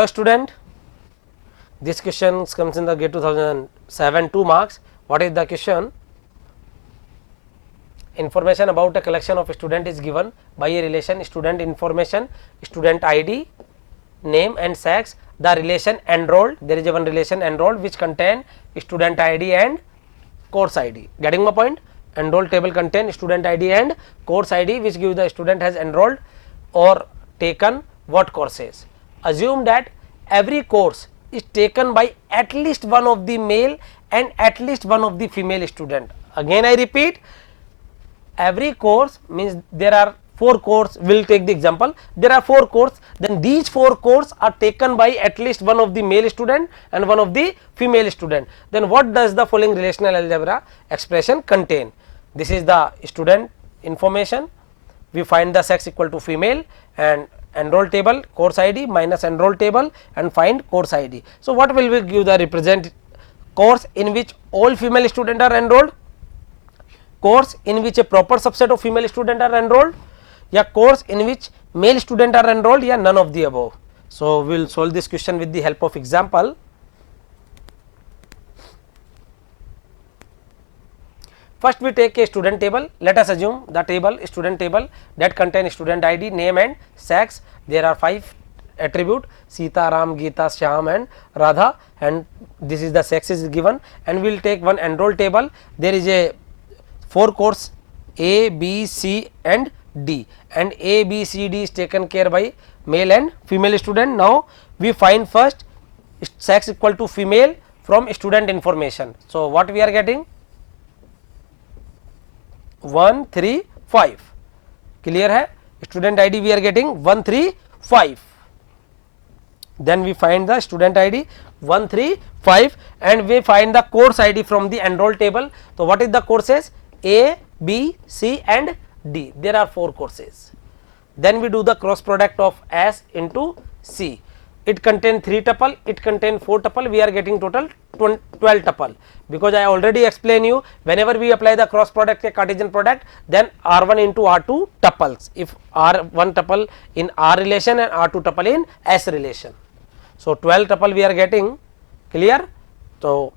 Hello student, this question comes in the GATE 2007, 2 marks. What is the question? Information about a collection of student is given by a relation student information, student ID, name and sex. The relation enrolled, there is a one relation enrolled which contain student ID and course ID. Getting my point? Enrolled table contain student ID and course ID which give the student has enrolled or taken what courses. Assume that every course is taken by at least one of the male and at least one of the female student. Again I repeat, every course means there are 4 courses, we will take the example, there are 4 courses, then these 4 courses are taken by at least one of the male student and one of the female student. Then what does the following relational algebra expression contain? This is the student information, we find the sex equal to female and enroll table course ID minus enroll table and find course ID. So, what will we give the represent course in which all female students are enrolled, course in which a proper subset of female students are enrolled, या course in which male student are enrolled, या none of the above. So, we will solve this question with the help of example. First we take a student table, let us assume the table student table that contains student ID, name and sex. There are 5 attribute Sita, Ram, Geeta, Shyam and Radha, and this is the sex is given, and we will take one enroll table. There is a 4 course A, B, C and D, and A, B, C, D is taken care by male and female student. Now we find first sex equal to female from student information. So, what we are getting? 1, 3, 5. Clear hai? Student ID we are getting 1, 3, 5. Then we find the student ID 1, 3, 5 and we find the course ID from the enroll table. So, what is the courses? A, B, C and D. There are 4 courses. Then we do the cross product of S into C. It contain 3 tuple, it contain 4 tuple, we are getting total 12 tuple, because I already explained you, whenever we apply the cross product a Cartesian product, then R1 into R2 tuples, if R1 tuple in R relation and R2 tuple in S relation. So, 12 tuple we are getting, clear. So,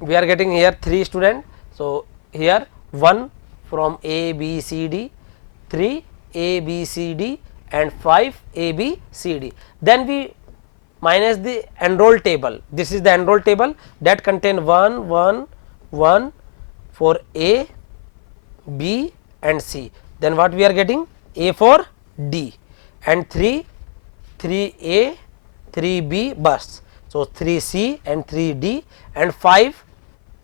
we are getting here 3 student. So, here 1 from A, B, C, D, 3 A, B, C, D and 5 A, B, C, D. Then we minus the enroll table. This is the enroll table that contain 1, 1, 1 for A, B and C. Then what we are getting? A for D and 3, 3A, 3B bus. So, 3C and 3D and 5.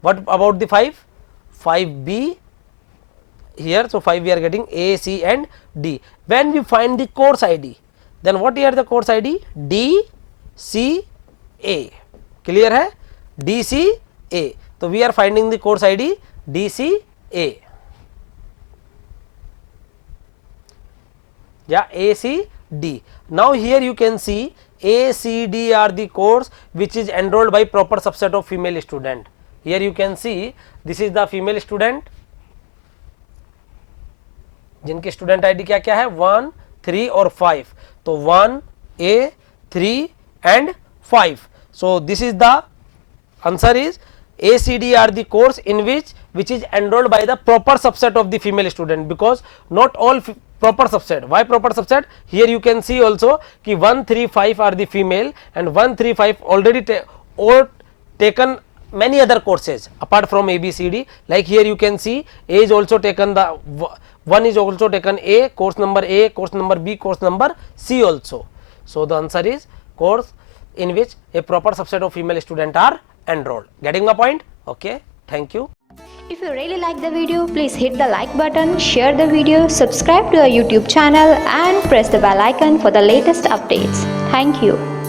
What about the 5? 5B here. So, 5 we are getting A, C and D. When we find the course ID, then what here the course ID? D, C, A. Clear hai? D, C, A. So, we are finding the course ID D, C, A. Yeah, A, C, D. Now, here you can see A, C, D are the course which is enrolled by proper subset of female student. Here you can see this is the female student जिनके student ID क्या क्या है 1, 3 और 5. तो 1, A, 3 and 5. So, this is the answer is A, C, D are the course in which is enrolled by the proper subset of the female student, because not all proper subset. Why proper subset? Here you can see also ki 1, 3, 5 are the female and 1, 3, 5 already taken many other courses apart from A, B, C, D. Like here you can see A is also taken, the 1 is also taken A, course number B, course number C also. So, the answer is course in which a proper subset of female student are enrolled. Getting my point? Okay, thank you. If you really like the video, please hit the like button, share the video, subscribe to our YouTube channel and press the bell icon for the latest updates. Thank you.